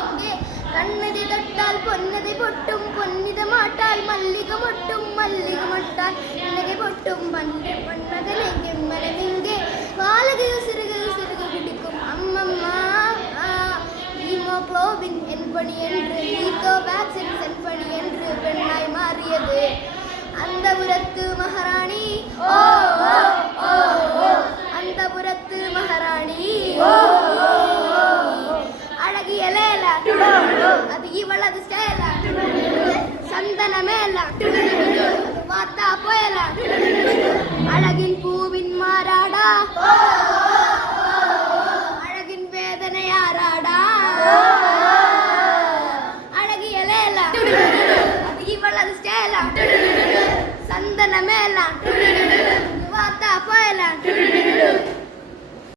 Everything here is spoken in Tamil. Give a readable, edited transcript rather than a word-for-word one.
எங்கே கண்ணதை தொட்டால் பொன்னதை பொட்டும் பொன்னித மாட்டால் மல்லிகை மொட்டும் மல்லிகை மட்டால் இன்னகை பொட்டும் பன்மகன் எங்கே மனம் எங்கே காலகையும் சிறுகையும் சிறுகை பிடிக்கும் அம்மம்மா ஹீமோகுளோபின் என்பனி என்று ஈகோவேக்சின் சென்பனி என்று பெண்ணாய் மாறியது அந்த புறத்து மகாராணி ஓ ஓ ஓ ஓ அந்த புறத்து மகாராணி ஓ அழகிய லேலா அது இவளது ஸ்டைலா சந்தன மேலா பார்த்தா போயலா அழகின் பூவின் மாறாடா அழகின் வேதனை யாராடா அழகிய லேலா அது இவளது ஸ்டைலா சந்தன மேலா பார்த்தா போயலா